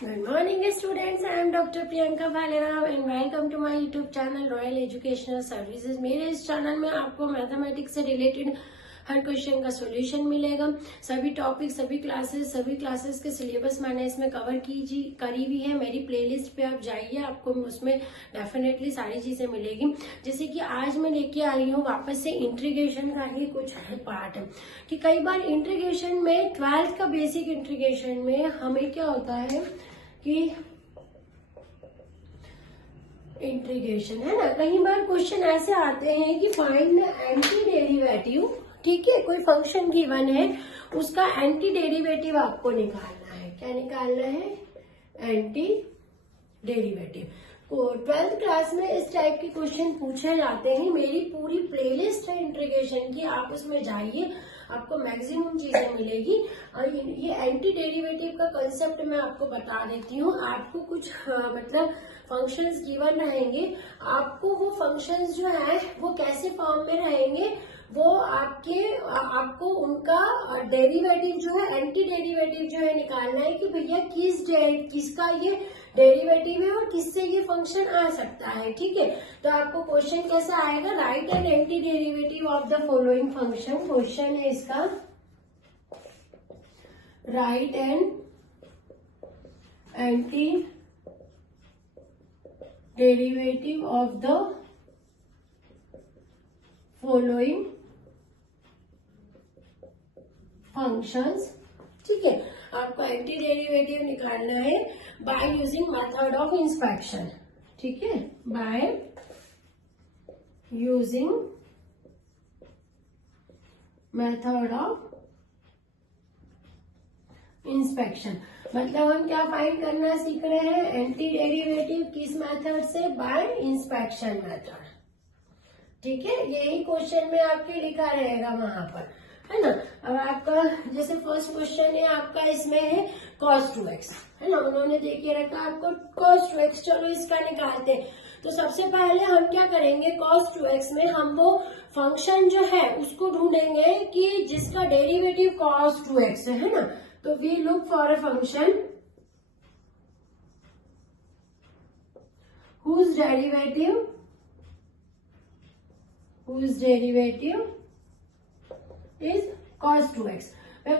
Good morning students, I am Dr. Priyanka Bhalerao and welcome to my YouTube channel Royal Educational Services। मेरे इस channel में आपको mathematics से related हर question का solution मिलेगा। सभी टॉपिक, सभी क्लासेस के सिलेबस मैंने इसमें कवर करी हुई है। मेरी प्लेलिस्ट पे आप जाइए, आपको उसमें डेफिनेटली सारी चीजें मिलेगी। जैसे कि आज मैं लेके आ रही हूँ वापस से इंटीग्रेशन का ही कुछ पार्ट कि कई बार इंटीग्रेशन में 12th का बेसिक इंटीग्रेशन में हमें क्या होता है कि इंटीग्रेशन है ना, कई बार क्वेश्चन ऐसे आते हैं कि फाइंड एंटी डेरिवेटिव। ठीक है, कोई फंक्शन गिवन है, उसका एंटी डेरिवेटिव आपको निकालना है। क्या निकालना है? Anti derivative. 12th क्लास में इस टाइप के क्वेश्चन पूछे जाते हैं। मेरी पूरी प्लेलिस्ट है इंटीग्रेशन की, आप उसमें जाइए, आपको मैक्सिमम चीजें मिलेगी। और ये एंटी डेरिवेटिव का कंसेप्ट मैं आपको बता देती हूँ। आपको कुछ मतलब फंक्शंस गिवन रहेंगे, आपको वो फंक्शंस जो है वो कैसे फॉर्म में रहेंगे, वो आपको उनका डेरिवेटिव जो है, एंटी डेरिवेटिव जो है निकालना है कि भैया किसका ये डेरिवेटिव है और किससे ये फंक्शन आ सकता है। ठीक है, तो आपको क्वेश्चन कैसा आएगा? Right and anti derivative of the following function. Question है इसका, right and anti derivative of the following functions. ठीक है, आपको एंटी डेरिवेटिव निकालना है by using method of inspection. ठीक है, by using method of inspection. मतलब हम क्या फाइंड करना सीख रहे हैं? एंटी डेरिवेटिव किस मेथड से? Bye inspection method. ठीक है, यही क्वेश्चन में आपके लिखा रहेगा वहां पर, है ना। अब आपका जैसे फर्स्ट क्वेश्चन है आपका, इसमें है cos 2x, है ना, उन्होंने दे के रखा आपको cos 2x। चलो इसका निकालते हैं। तो सबसे पहले हम क्या करेंगे? cos 2x में हम वो फंक्शन जो है उसको ढूंढेंगे कि जिसका डेरिवेटिव cos 2x है ना। तो we look for a function whose derivative is cos 2x।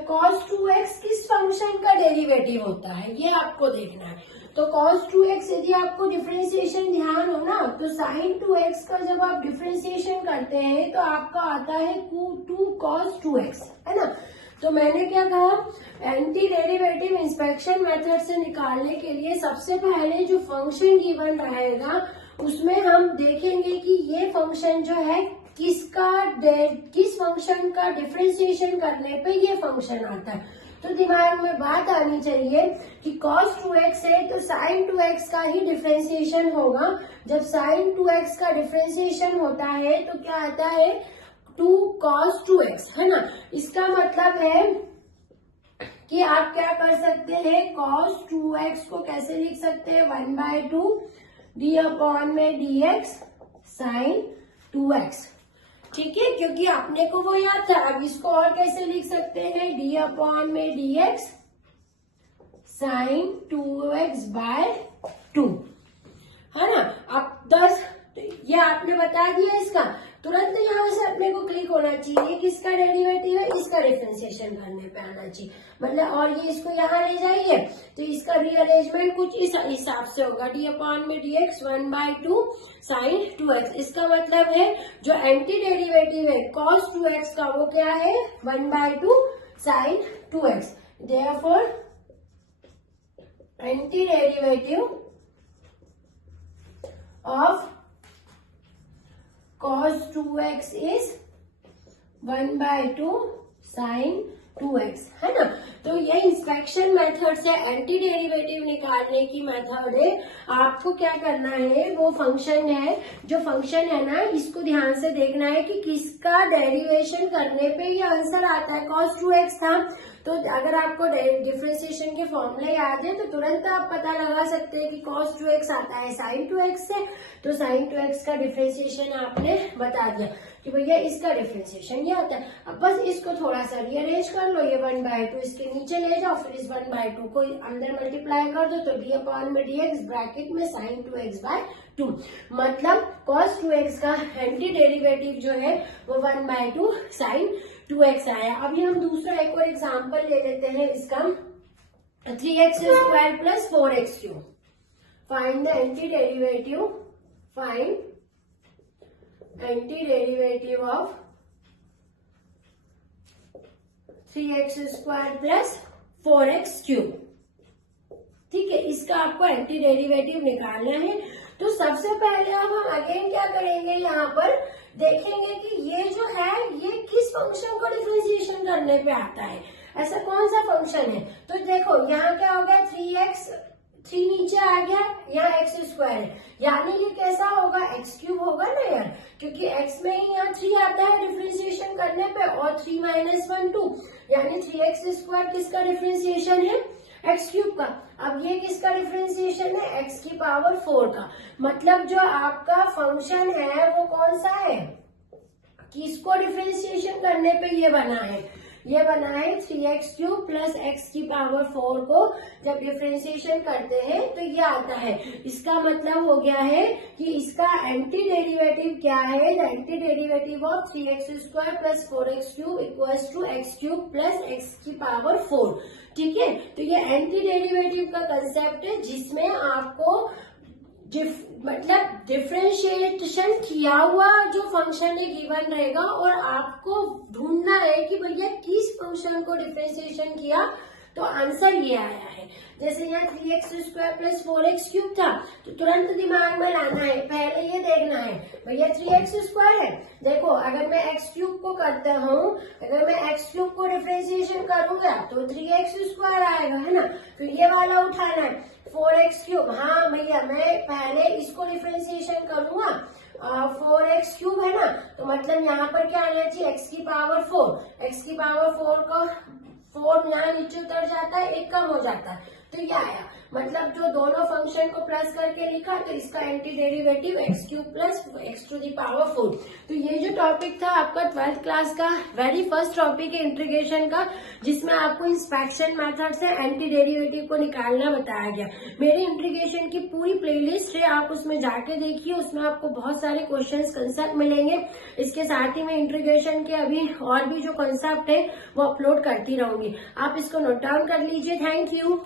cos 2x किस फंक्शन का डेरिवेटिव होता है ये आपको देखना है। तो cos 2x यदि आपको डिफरेंशिएशन ध्यान हो ना, तो sin 2x का जब आप डिफरेंशिएशन करते हैं तो आपका आता है 2 cos 2x, है ना। तो मैंने क्या कहा? एंटी डेरिवेटिव इंस्पेक्शन मेथड से निकालने के लिए सबसे पहले जो फंक्शन गिवन रहेगा उसमें हम देखेंगे कि ये फंक्शन जो है किस फंक्शन का डिफरेंशिएशन करने पे ये फंक्शन आता है। तो दिमाग में बात आनी चाहिए कि cos 2x है तो sin 2x का ही डिफरेंशिएशन होगा। जब sin 2x का डिफरेंशिएशन होता है तो क्या आता है? 2 cos 2x, है ना। इसका मतलब है कि आप क्या कर सकते हैं? cos 2x को कैसे लिख सकते हैं? 1/2 d अपॉन में dx sin 2x। ठीक है, क्योंकि अपने को वो याद था। अब इसको और कैसे लिख सकते हैं? d अपॉन में dx sin 2x/2, है ना। अब 10 ये आपने बता दिया इसका, तुरंत यहाँ से अपने को क्लिक होना चाहिए किसका डेरिवेटिव है, इसका डिफरेंशिएशन करने पे आना चाहिए। मतलब और ये इसको यहाँ ले जाइए तो इसका रीअरेंजमेंट कुछ इस हिसाब से होगा, d अपॉन में dx 1/2 sin 2x। इसका मतलब है जो एंटी डेरिवेटिव है cos 2x का वो क्या है? 1/2 sin 2x। Therefore anti derivative of cos 2x is 1/2 sin 2x, है ना। तो ये इंस्पेक्शन मेथड से एंटी डेरिवेटिव निकालने की मेथड है। आपको क्या करना है? वो फंक्शन है, जो फंक्शन है ना, इसको ध्यान से देखना है कि किसका डेरिवेशन करने पे ये आंसर आता है। cos 2x था, तो अगर आपको डिफरेंशिएशन के फॉर्मूले याद है तो तुरंत आप पता लगा सकते हैं कि cos 2x आता है sin 2x से। तो sin 2x का डिफरेंशिएशन आपने बता दिया। कि भैया इसका डिफरेंशिएशन ये होता है। अब बस इसको थोड़ा सा रीअरेंज कर लो, ये 1/2 इसके नीचे ले जाओ, फिर इस 1/2 को अंदर मल्टीप्लाई कर दो तो d/dx ब्रैकेट में sin 2x/2, मतलब cos 2x का एंटी डेरिवेटिव जो है वो 1/2 sin 2x आया। अभी हम दूसरा एक और एग्जाम्पल ले लेते हैं इसका, 3x² plus 4x3। Find the anti derivative of 3x² plus 4x3। ठीक है, इसका आपको एंटी डेरिवेटिव निकालना है। तो सबसे पहले अब हम अगेन क्या करेंगे, यहाँ पर देखेंगे कि ये जो है ये किस फंक्शन को डिफरेंशिएशन करने पे आता है, ऐसा कौन सा फंक्शन है। तो देखो यहाँ क्या हो गया, 3 नीचे आ गया, यहाँ x² है, यानी ये कैसा होगा, x³ होगा ना यार, क्योंकि x में ही यहाँ 3 आता है डिफरेंशिएशन करने पे, और 3 - 1 2, यानी 3x² किसका डिफरेंशिएशन है, x³ का। अब ये किसका डिफरेंशिएशन है, x⁴ का। मतलब जो आपका फंक्शन है वो कौन सा है, किसको डिफरेंशिएशन करने पे ये बना है, ये बना है 3x³ प्लस x⁴ को जब डिफरेंशिएशन करते हैं तो ये आता है। इसका मतलब हो गया है कि इसका एंटी डेरिवेटिव क्या है, the anti derivative of 3x² plus 4x³ equals to x³ plus x⁴। ठीक है, तो ये एंटी डेरिवेटिव का कंसेप्ट है जिसमें आपको मतलब डिफरेंशिएशन किया हुआ जो फंक्शन है गिवन रहेगा, और आपको ढूंढना है कि भैया किस फंक्शन को डिफरेंशिएशन किया, तो आंसर ये आया है। जैसे यहाँ 3x² प्लस 4x³ था, तो तुरंत दिमाग में लाना है, पहले ये देखना है भैया 3x² है। देखो अगर मैं x³ को करता हूँ, अगर मैं x³ को डिफरेंशिएशन करूंगा तो 3x² आएगा, है ना। फिर ये वाला उठाना है 4x³, हाँ भैया मैं पहले इसको डिफरेंशिएशन करूंगा, 4x³ है ना, तो मतलब यहाँ पर क्या आना चाहिए, x⁴ का 4 यहाँ नीचे उतर जाता है, 1 कम हो जाता है, तो ये आया। मतलब जो दोनों फंक्शन को प्लस करके लिखा तो इसका anti derivative x³ plus x⁴। तो ये जो टॉपिक था आपका 12th क्लास का वेरी फर्स्ट टॉपिक है इंटीग्रेशन का, जिसमें आपको इंस्पेक्शन मेथड से एंटी डेरिवेटिव को निकालना बताया गया। मेरी इंटीग्रेशन की पूरी प्लेलिस्ट है, आप उसमें जाके देखिए, उसमें आपको बहुत सारे क्वेश्चंस कंसेप्ट मिलेंगे। इसके साथ ही मैं इंटीग्रेशन के अभी और भी जो कंसेप्ट है वो अपलोड करती रहूंगी, आप इसको नोट डाउन कर लीजिए। Thank you.